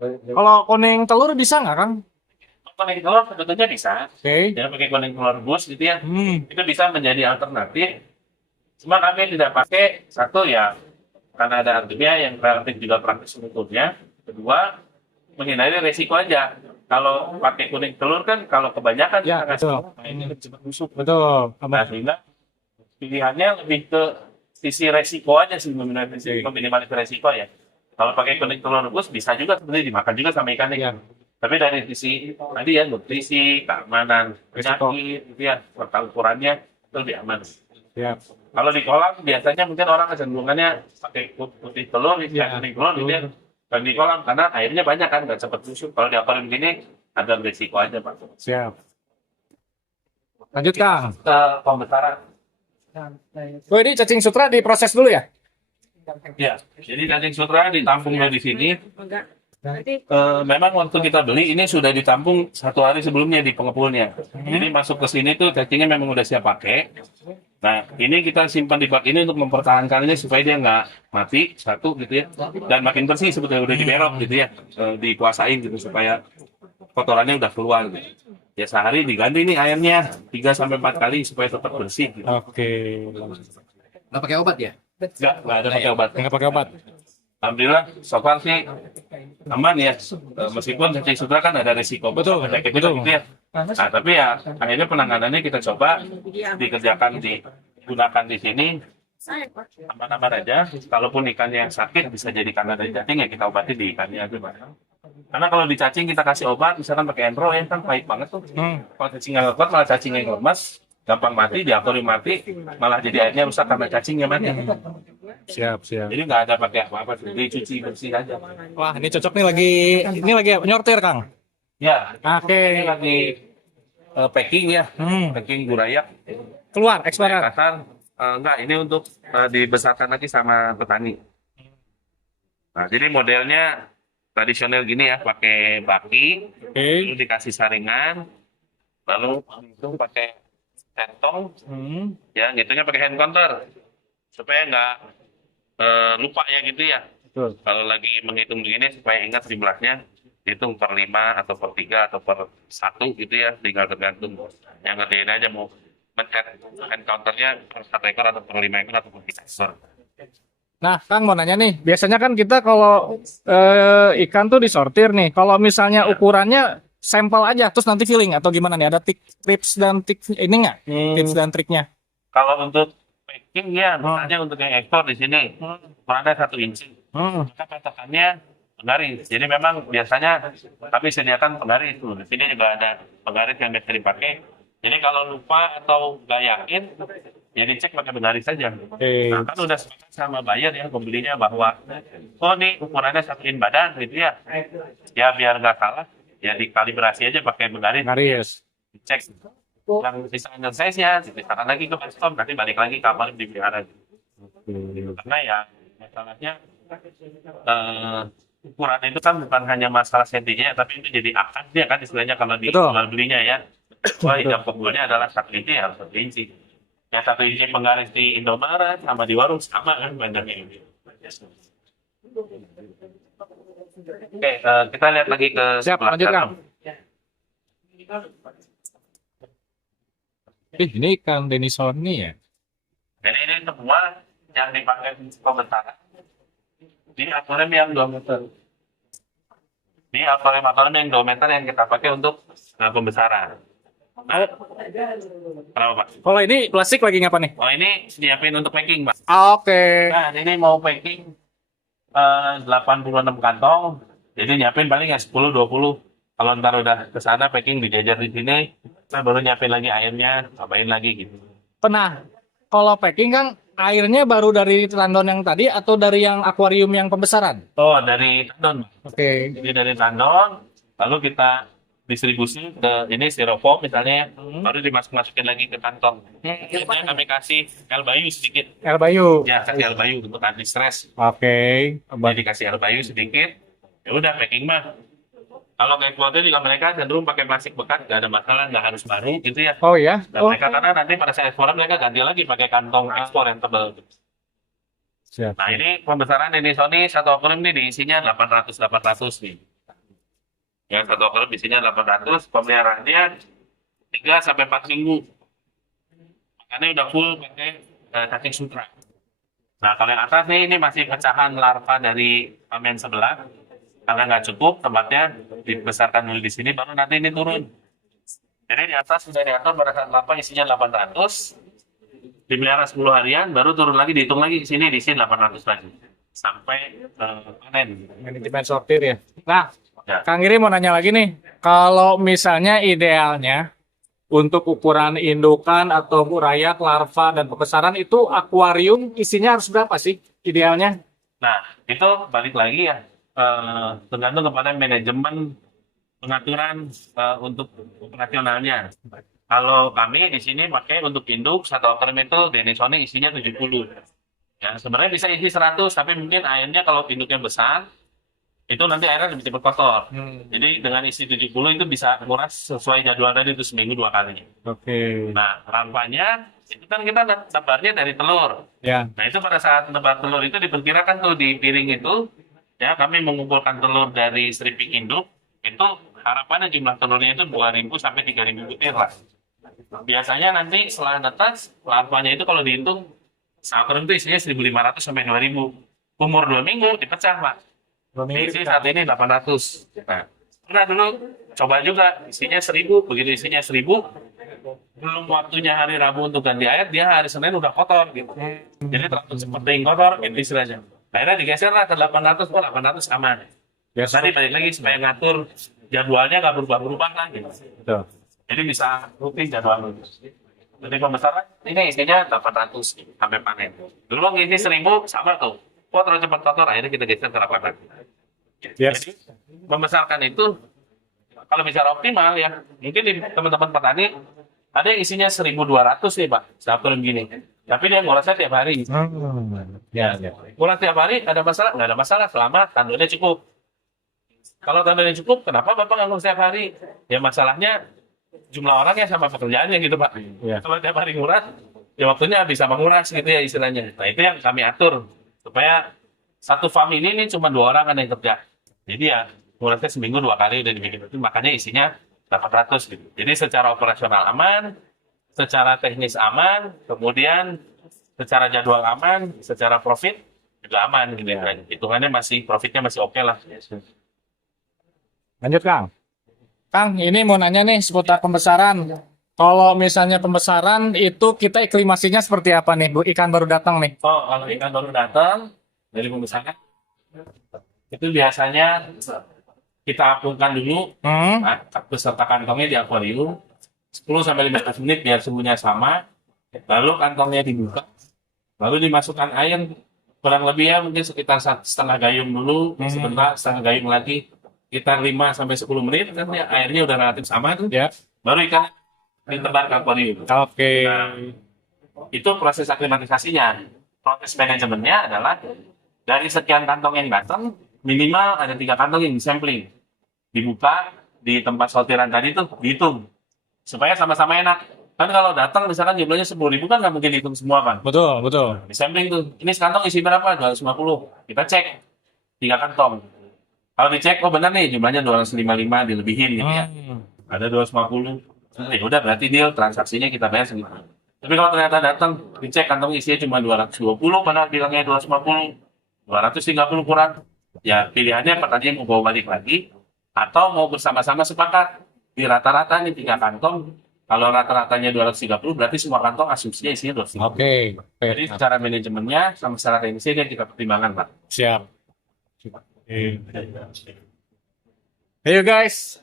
Kalau kuning telur bisa nggak, Kang? Kuning telur sebetulnya bisa. Oke. Ya pakai kuning telur rebus gitu ya. Hmm. Itu bisa menjadi alternatif. Cuma kami tidak pakai satu ya karena ada harganya yang relatif juga praktis untuknya. Kedua, menghindari resiko aja. Kalau pakai kuning telur kan kalau kebanyakan Ya, kita kasih betul. nah ini cepat busuk. Betul. Nah, sehingga pilihannya lebih ke sisi resiko aja sih, Oke. meminimalis resiko ya. Kalau pakai kuning telur rebus bisa juga sebenarnya dimakan juga sama ikannya. Ya, Tapi dari sisi tadi ya nutrisi, keamanan, risiko. penyakit, gitu ya, serta ukurannya itu lebih aman. Ya. Kalau di kolam biasanya mungkin orang kecenderungannya pakai putih telur, ikan Ya, kuning telur gitu ya. betul. Dan di kolam karena airnya banyak kan, nggak cepat busuk. Kalau di akuarium gini ada resiko aja Pak. Siap. Lanjut, Kang. Ke pembesaran. Oh, ini cacing sutra diproses dulu ya? Ya, jadi cacing sutra ditampung dulu di sini. Berarti Memang waktu kita beli ini sudah ditampung 1 hari sebelumnya di pengepulnya. Jadi masuk ke sini tuh cacingnya memang udah siap pakai. Nah, ini kita simpan di bak ini untuk mempertahankannya supaya dia nggak mati satu gitu ya, dan makin bersih sebetulnya udah diberok gitu ya, dikuasain gitu supaya kotorannya udah keluar. Gitu. Ya sehari diganti nih airnya 3 sampai 4 kali supaya tetap bersih. Gitu. Oke. Nggak pakai obat ya? Nggak ada pakai obat. Nggak pakai obat. Alhamdulillah, so far sih aman ya. Meskipun cacing sutra kan ada resiko Betul, penyakit betul. gitu ya. Nah, tapi ya akhirnya penanganannya kita coba dikerjakan digunakan di sini aman-aman aja. Kalaupun ikannya yang sakit bisa jadi karena dari cacing ya kita obati di ikannya aja Pak. Karena kalau di cacing kita kasih obat misalkan pakai enro ya kan pahit banget tuh. Kalau cacing nggak kuat malah cacing yang lemas gampang mati, di akuarium mati, malah jadi airnya rusak karena cacingnya mati. Siap, siap. Jadi nggak ada pakai apa-apa, dicuci bersih aja. Wah, ini cocok nih lagi nyortir, Kang. Ya, ini Oke. lagi packing ya, packing guraya. Keluar, ekspor. Kasar, enggak, ini untuk dibesarkan lagi sama petani. Nah, jadi modelnya tradisional gini ya, pakai baki, lalu Oke. dikasih saringan, lalu itu pakai centong, ya, ngitungnya pakai hand counter, supaya nggak lupa ya gitu ya. Betul. Kalau lagi menghitung begini supaya ingat jumlahnya, hitung per 5 atau per 3 atau per 1 gitu ya, tinggal tergantung yang ngerjain aja mau men-add hand counternya per 1 ekor atau per 5 ekor atau per 3 ekor. Nah, Kang mau nanya nih, biasanya kan kita kalau ikan tuh disortir nih. Kalau misalnya ukurannya sampel aja, terus nanti filling atau gimana nih? Ada tips dan trik ini nggak? Tips dan triknya? Kalau untuk packing ya, misalnya untuk yang ekor di sini ukurannya 1 inci, maka patokannya penggaris. Jadi memang biasanya kami sediakan penggaris tuh. Di sini juga ada penggaris yang bisa dipakai. Jadi kalau lupa atau nggak yakin, ya dicek pakai penggaris saja. Oke. Nah, kan udah sepakat sama buyer ya pembelinya bahwa oh nih ukurannya 1 in badan gitu ya. Ya biar nggak salah, ya dikalibrasi aja pakai penggaris, Garis. dicek yang bisa size nya, dipisahkan lagi ke custom, nanti balik lagi ke aparat dipelihara. Karena ya masalahnya eh, ukuran itu kan bukan hanya masalah sentinya, tapi itu jadi akadnya kan istilahnya kalau di Betul. jual belinya ya. Wah, ijab kabulnya adalah 1 inci harus 1 inci. Ya 1 inci penggaris di Indomaret sama di warung sama kan bandangnya ini. Oke, kita lihat lagi ke Siap, sebelah lanjut, kanan. Kang. Ini ikan Denisoni ya? Jadi ini semua yang dipakai pembesaran. Ini akuarium yang 2 meter. Ini akuarium yang 2 meter yang kita pakai untuk pembesaran. Nah, kenapa Pak? Kalau ini plastik lagi ngapa nih? Oh ini siapin untuk packing Pak. Oke. Nah ini mau packing 86 kantong. Jadi nyiapin paling ya 10-20. Kalau ntar udah ke sana packing dijajar di sini, kita baru nyiapin lagi airnya, tambahin lagi gitu. Pernah. Kalau packing kan airnya baru dari tandon yang tadi atau dari yang akuarium yang pembesaran? Oh dari tandon. Oke. Jadi dari tandon, lalu kita distribusi ke ini styrofoam misalnya, baru dimasukin lagi ke kantong. Biasanya kami kasih air bayu sedikit. Air Bayu. Ya kasih air bayu untuk anti stres. Oke. Jadi dikasih air bayu sedikit, ya udah packing mah. Kalau kayak keluarga juga mereka cenderung pakai plastik bekas, nggak ada masalah, nggak harus baru gitu ya. Oh ya. Dan Oh. mereka karena nanti pada saat ekspor mereka ganti lagi pakai kantong ekspor yang tebal. Siap. Nah ini pembesaran ini Sony satu akuarium ini diisinya 800 nih. Ya, satu ekor isinya 800, pemeliharaannya 3 sampai 4 minggu. Makanya udah full pakai cacing sutra. Nah, kalau yang atas nih, ini masih pecahan larva dari pamen sebelah. Karena nggak cukup, tempatnya dibesarkan dulu di sini, baru nanti ini turun. Jadi di atas sudah diatur pada saat larva isinya 800, dipelihara 10 harian, baru turun lagi, dihitung lagi di sini 800 lagi. Sampai panen. Manajemen sortir ya. Nah, Ya. Kang Iri mau nanya lagi nih. Kalau misalnya idealnya untuk ukuran indukan atau rayak, larva, dan pembesaran itu akuarium isinya harus berapa sih idealnya? Nah, itu balik lagi ya, tergantung kepada manajemen pengaturan untuk operasionalnya. Kalau kami di sini pakai untuk induk satu aquarium itu Denisoni isinya 70. Ya, sebenarnya bisa isi 100, tapi mungkin airnya kalau induknya besar, itu nanti airnya lebih cepat kotor. Jadi dengan isi 70 itu bisa nguras sesuai jadwal tadi itu seminggu 2 kali. Oke. Nah, larvanya itu kan kita nebarnya dari telur. Ya. Nah, itu pada saat nebar telur itu diperkirakan tuh di piring itu, ya kami mengumpulkan telur dari stripping induk, itu harapannya jumlah telurnya itu 2.000 sampai 3.000 butir lah. Biasanya nanti setelah netas, larvanya itu kalau dihitung, akuarium itu isinya 1.500 sampai 2.000. Umur 2 minggu dipecah, Pak. Isi saat ini 800. Nah, pernah dulu coba juga isinya 1.000, begitu isinya 1.000, belum waktunya hari Rabu untuk ganti air, dia hari Senin udah kotor gitu. Jadi terlalu cepat kotor, gitu istilahnya. Akhirnya digeser lah ke 800, 800 aman. Yes. Tadi balik lagi supaya ngatur jadwalnya nggak berubah-berubah lah gitu. Betul. Jadi bisa rutin jadwal. Jadi pembesaran ini isinya 800 sampai panen. Dulu ngisi 1.000 sama tuh. Kok terlalu cepat kotor, akhirnya kita geser ke 800. Yes. Jadi membesarkan itu kalau bicara optimal ya, mungkin di teman-teman petani ada yang isinya 1.200 nih Pak, satu begini. Tapi dia ngurasnya tiap hari. Ya, ya. Nguras tiap hari ada masalah? Nggak ada masalah selama tandurnya cukup. Kalau tandurnya cukup, kenapa Bapak nggak ngurus tiap hari? Ya masalahnya jumlah orangnya sama pekerjaannya gitu Pak. Ya. Kalau tiap hari nguras, ya waktunya bisa menguras gitu ya istilahnya. Nah itu yang kami atur supaya satu family ini cuma 2 orang kan yang kerja. Jadi ya ngurasnya seminggu 2 kali udah dibikin itu, makanya isinya 800 gitu. Jadi secara operasional aman, secara teknis aman, kemudian secara jadwal aman, secara profit juga aman gitu ya. Hitungannya masih profitnya masih oke lah. Lanjut, Kang. Kang, ini mau nanya nih seputar pembesaran. Kalau misalnya pembesaran itu kita iklimasinya seperti apa nih? Bu, ikan baru datang nih. Oh, kalau ikan baru datang dari pembesaran itu biasanya kita apungkan dulu, nah, beserta kantongnya di akuarium 10 sampai 15 menit biar suhunya sama. Lalu kantongnya dibuka, lalu dimasukkan air kurang lebih ya mungkin sekitar setengah gayung dulu, sebentar setengah gayung lagi, sekitar 5 sampai 10 menit kan ya, airnya udah relatif sama tuh. Ya. Baru ikan ditebar ke akuarium. Oke. Nah, itu proses aklimatisasinya. Proses manajemennya adalah dari sekian kantong yang datang, minimal ada 3 kantong yang disampling. Dibuka di tempat sortiran tadi tuh, dihitung. Supaya sama-sama enak. Kan kalau datang misalkan jumlahnya 10.000 kan nggak mungkin dihitung semua kan. Betul, betul. Disampling tuh, ini sekantong isi berapa? 250. Kita cek 3 kantong. Kalau dicek, oh benar nih jumlahnya 255 dilebihin gitu ya. Ada 250. Ya udah berarti deal, transaksinya kita bayar segitu. Tapi kalau ternyata datang, dicek kantong isinya cuma 220, padahal bilangnya 250, 230 kurang. Ya pilihannya petani mau bawa balik lagi, atau mau bersama-sama sepakat. Di rata-rata nih 3 kantong, kalau rata-ratanya 230, berarti semua kantong asumsinya isinya 250. Oke. Jadi secara manajemennya, sama secara teknisnya dia kita pertimbangkan, Pak. Siap. Ayo guys.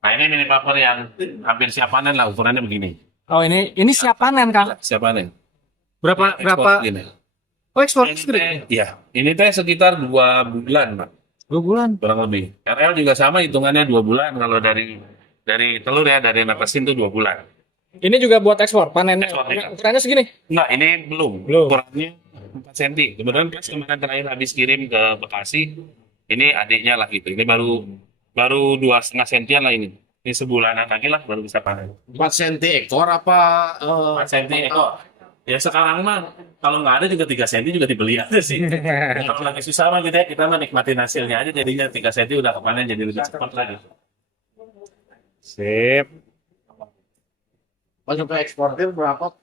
Nah ini mini paper yang hampir siap panen lah, ukurannya begini. Oh ini siap panen, Kang. Siap panen. Berapa Ekspor gini. Oh, ekspor Ini segede. iya, ini teh sekitar 2 bulan, Pak. 2 bulan. Kurang lebih. RL juga sama hitungannya 2 bulan. Kalau dari telur ya, dari netesin tuh 2 bulan. Ini juga buat ekspor panen. Ekspor, iya. Ukurannya segini. Enggak, ini belum. Belum. Ukurannya 4 cm. Kemudian pas kemarin terakhir habis kirim ke Bekasi, ini adiknya lah gitu. Ini baru 2,5 sentian lah ini. Ini sebulanan lagi lah baru bisa panen. 4 cm ekor apa? 4 cm ekor. Ya sekarang mah kalau nggak ada juga 3 senti juga dibeli aja sih. Kalau lagi susah mah kita mah nikmatin hasilnya aja, jadinya 3 senti udah kepanen jadi lebih cepat lagi. Sip. Pas untuk eksportir berapa